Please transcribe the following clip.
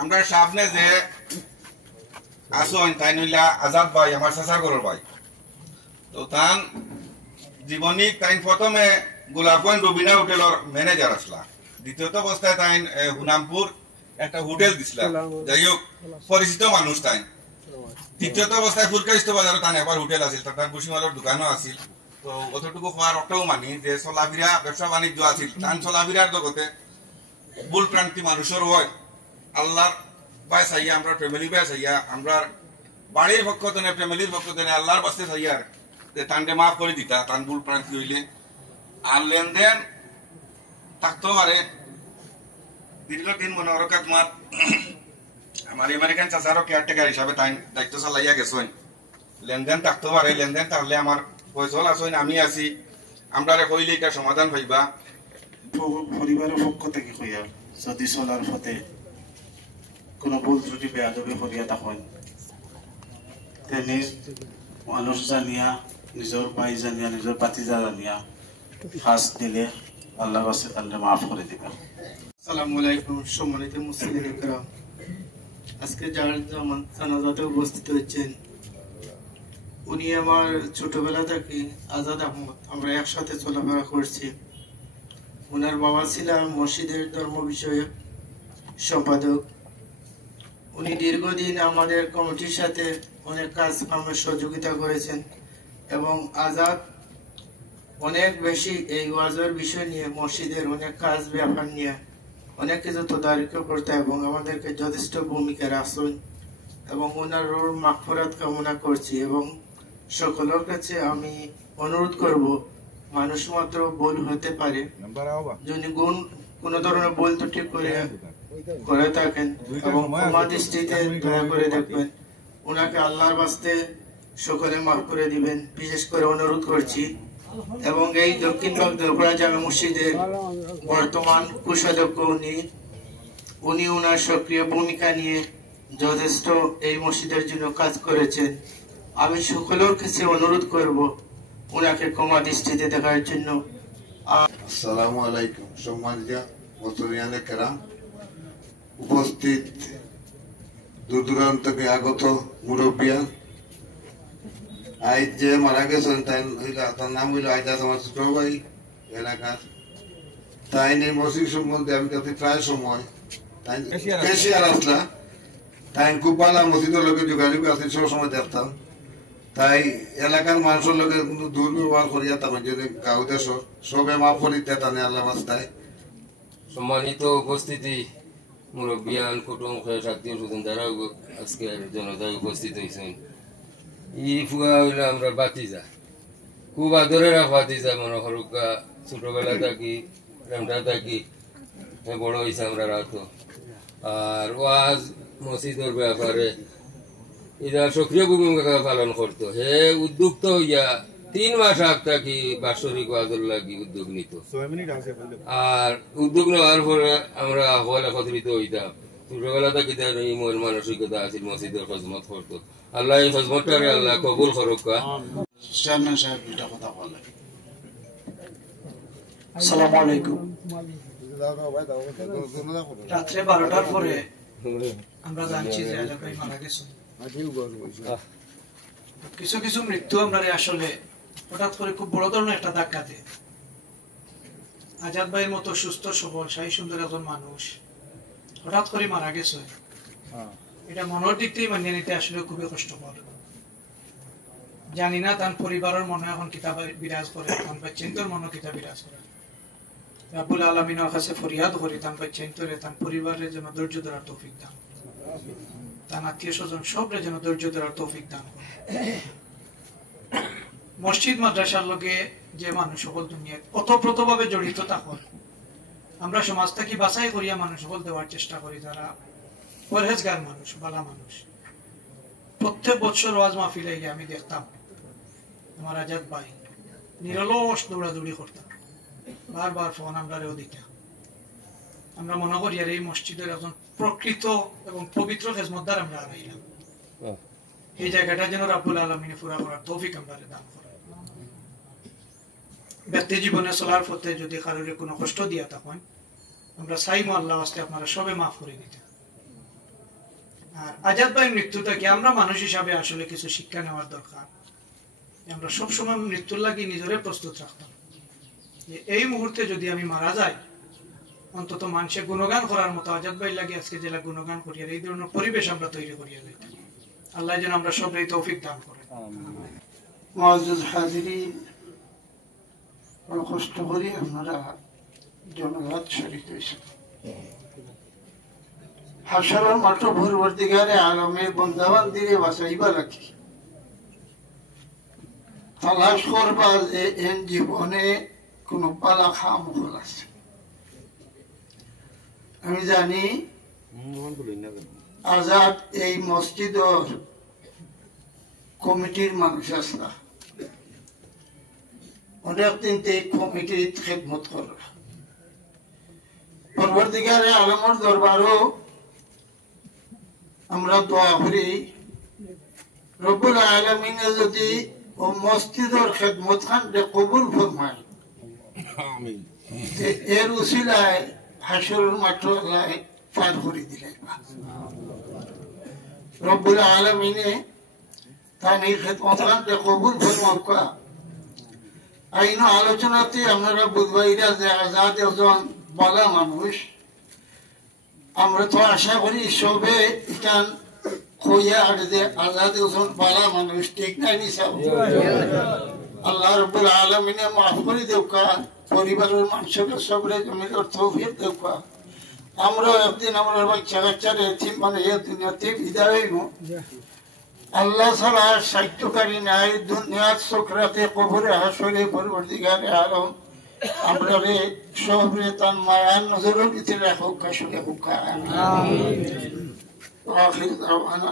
আমরা সামনে যে আসন তাই নইলা আজাদ ভাই আমার চাচার ঘরের ভাই তো তান জীবনী তাই প্রথমে গোলাপগঞ্জ রবিনা হোটেলের ম্যানেজার আসলা দ্বিতীয়ত অবস্থায় তাই হুনামপুর একটা হোটেল দিছিলা যাই হোক পরিচিত মানুষ তাই তৃতীয়ত অবস্থায় ফুলকারিস্ত বাজারও তাই একবার হোটেল আছিল তার বুসিমালের দোকানও আছিল তো অতটুকু হওয়ার অর্থও মানি যে চলাফিরা ব্যবসা বাণিজ্য আছিল তান চলাফিরার জগতে ভুল প্রান্তি মানুষের হয় আল্লাহর বাই চাইয়া আমরা ফ্যামিলি বাই চাইয়া আমরা বাড়ির পক্ষ থেকে ফ্যামিলির পক্ষ থেকে আল্লাহর বাস্তে চাইয়া যে তানকে মাফ করে দিতা তান ভুল প্রান্তি হইলে আর লেনদেন থাকতেও পারে দীর্ঘদিন মনে হরকা তোমার আমার আমেরিকান চাচারও কেয়ারটেকার হিসাবে তাই দায়িত্ব চালাইয়া গেছেন লেনদেন থাকতেও পারে লেনদেন থাকলে আমার ফয়সল আছেন আমি আছি আমরা কইলে এটা সমাধান হইবা পরিবারের পক্ষ থেকে হইয়া যদি চলার পথে কোনো ভুল ত্রুটি বেয়াদবি করিয়া থাকেন নিজ মানুষ জানিয়া নিজের ভাই জানিয়া নিজের পাতিজা জানিয়া ফাঁস দিলে আল্লাহ আছে তাহলে মাফ করে দিবা। আসসালামু আলাইকুম সম্মানিত মুসলিম ইকরাম, আজকে যার জানাজাতে উপস্থিত হচ্ছেন উনি আমার ছোটবেলা থেকে আজাদ আহমদ, আমরা একসাথে চলাফেরা করছি। ওনার বাবা ছিলেন মসজিদের ধর্ম বিষয়ক সম্পাদক। উনি দীর্ঘদিন আমাদের কমিটির সাথে অনেক কাজ কামের সহযোগিতা করেছেন এবং আজাদ অনেক বেশি এই ওয়াজের বিষয় নিয়ে মসজিদের অনেক কাজ ব্যাপার নিয়ে অনেক কিছু তদারকি করতে এবং আমাদেরকে যথেষ্ট ভূমিকা রাখছেন এবং ওনার মাগফিরাত কামনা করছি এবং সকলের কাছে আমি অনুরোধ করব মানুষ মাত্র ভুল হতে পারে, যদি কোন ধরনের ভুল ত্রুটি করে থাকেন এবং ক্ষমা দৃষ্টিতে দয়া করে দেখবেন, ওনাকে আল্লাহর বাস্তে সকলে মাফ করে দিবেন বিশেষ করে অনুরোধ করছি। এবং এই দক্ষিণবাগ দরপড়া জামে মসজিদের বর্তমান কোষাধ্যক্ষ উনি ওনার সক্রিয় ভূমিকা নিয়ে যথেষ্ট এই মসজিদের জন্য কাজ করেছেন। আমি সকলের কাছে অনুরোধ করব ওনাকে ক্ষমা দৃষ্টিতে দেখার জন্য। আসসালামু আলাইকুম সম্মানিত মুসলিয়ানে কেরাম, উপস্থিত দূর দূরান্ত থেকে আগত মুরব্বিয়ান, আজ যে মারা গেছেন তার নাম হইল আইজাদ আমার ছোট ভাই এলাকার। তাই নিয়ে মসজিদ সম্বন্ধে আমি তাতে প্রায় সময় কেশিয়ার আসলা তাই খুব ভালো মসজিদের লোকের যোগাযোগ আছে, সব সময় দেখতাম। তাই এলাকার মানুষের লোকের কিন্তু দুর্ব্যবহার করিয়া তখন যদি গাঁও দেশ সবে মাফ করিতে টানে আল্লাহ বাস্তায়। সম্মানিত উপস্থিতি মুরব্বিয়ান কুটুম আত্মীয় স্বজন যারা আজকের জনতায় উপস্থিত হয়েছেন, ই ফুয়া হইল আমরা বাতিজা, খুব আদরের বাতিজা মনে হরুকা, ছোটবেলা থাকি রেমটা থাকি বড় হয়েছে আমরা রাত। আর ওয়াজ মসজিদের ব্যাপারে এরা সক্রিয় ভূমিকা পালন করতো। হে উদ্যুক্ত হইয়া 3 মাস আগ থাকি বাৎসরিক ওয়াজের লাগি উদ্যোগ নিত। আর উদ্যোগ নেওয়ার পরে আমরা হল একত্রিত হইতাম। ছোটবেলা থাকি তার মন মানসিকতা আছিল মসজিদের খজমত করতো। আল্লাহ এই খজমতটারে আল্লাহ কবুল করুক। চেয়ারম্যান সাহেব দুইটা কথা বলেন। আসসালামু আলাইকুম। রাত্রে 12টার পরে আমরা জানছি যে এলাকায় মারা গেছে। কিছু কিছু মৃত্যু আমরা আসলে হঠাৎ করে খুব বড় ধরনের একটা ধাক্কা দেয়। আজাদ ভাইয়ের মতো সুস্থ সবল শাহী সুন্দর একজন মানুষ হঠাৎ করে মারা গেছে, এটা মনের দিক থেকে মানিয়ে নিতে আসলে খুবই কষ্টকর। জানি না তার পরিবারের মনে এখন কিতাব বিরাজ করে, তার বাচ্চান্তর মনে কিতাব বিরাজ করে। রাব্বুল আলামিনের কাছে ফরিয়াদ করি তার বাচ্চান্তরে তার পরিবারের যেন ধৈর্য ধরার তৌফিক দান, তার আত্মীয় স্বজন সবরে যেন ধৈর্য ধরার তৌফিক দান। মসজিদ মাদ্রাসার লগে যে মানুষ সকল দুনিয়ায় ওতপ্রোতভাবে জড়িত থাকুন, আমরা সমাজ থেকে বাছাই করিয়া মানুষ সকল দেওয়ার চেষ্টা করি যারা পরহেজগার মানুষ, ভালো মানুষ। প্রত্যেক বছর ওয়াজ মাহফিলে গিয়ে আমি দেখতাম আমার আজাদ ভাই নিরলস দৌড়াদৌড়ি করতাম, বারবার ফোন আমরা দিতাম। আমরা মনে করি আর এই মসজিদের একজন প্রকৃত এবং পবিত্র খেজমতদার আমরা হারাইলাম। এই জায়গাটা যেন রাব্বুল আলামিন পুরা করার তৌফিক আমরা দান করেন। ব্যক্তি জীবনে চলার পথে যদি কারোর কোনো কষ্ট দিয়া থাকেন, আমরা চাইবো আল্লাহ আস্তে আপনারা সবে মাফ করে দিতে। আর আজাদ ভাইয়ের মৃত্যু থেকে আমরা মানুষ হিসাবে আসলে কিছু শিক্ষা নেওয়ার দরকার। আমরা সবসময় মৃত্যুর লাগি নিজরে প্রস্তুত রাখতাম, যে এই মুহূর্তে যদি আমি মারা যাই অন্তত মানুষে গুণগান করার মতো আজাদ ভাই লাগে আজকে জেলা গুণগান করিয়া এই ধরনের পরিবেশ আমরা তৈরি করিয়া যাই। আল্লাহ যেন আমরা সব এই তৌফিক দান করেন। মুআজ্জাজ হাজিরিন, বড় কষ্ট করি আপনারা জনগণ শরীক হয়েছেন। হাসরের মাঠে পরবর্তীকালে আলমের বন্দাবান্দিরে বাঁচাইবা লাগি, তালাশ করবা যে এন জীবনে কোন পালা খামখল আছে। আমি জানি আজাদ এই মসজিদের কমিটির মানুষ আসলা, অনেক দিন এই কমিটির খেদমত করল। পরবর্তীকালে আলমের দরবারও আমরা দোয়া করি রব্বুল আলামিনে যদি ও মসজিদের খেদমত খানকে কবুল ফরমায়, এর উসিলায় হাসরের মাঠ আল্লাহ পার করে দিলেন। রব্বুল আলামিনে তার এই খেদমত খানকে কবুল ফরমাওয়া। আইন আলোচনাতে আপনারা বুঝবাইরা যে আজাদ একজন বলা মানুষ। আমরা তো আশা করি সবে ইটান কইয়া আর যে আজাদ একজন বলা মানুষ, ঠিক নাই নিসাব? আল্লাহ রাব্বুল আলামিনে মাফ করে দেউকা, পরিবারের মানুষকে সবরে জমির তৌফিক দেউকা। আমরা একদিন আমরা বাচ্চা কাচ্চারে মানে এই দুনিয়াতে বিদায় হইব। আল্লাহ ছাড়া সাহিত্যকারী নাই দুনিয়ার চক্রাতে কবরে হাসরে পরবর্তীকালে আলম আমরা রে সবরে তার মায়ার নজরের ভিতরে রাখুক, আসলে হুকা। আখির দাওয়ানা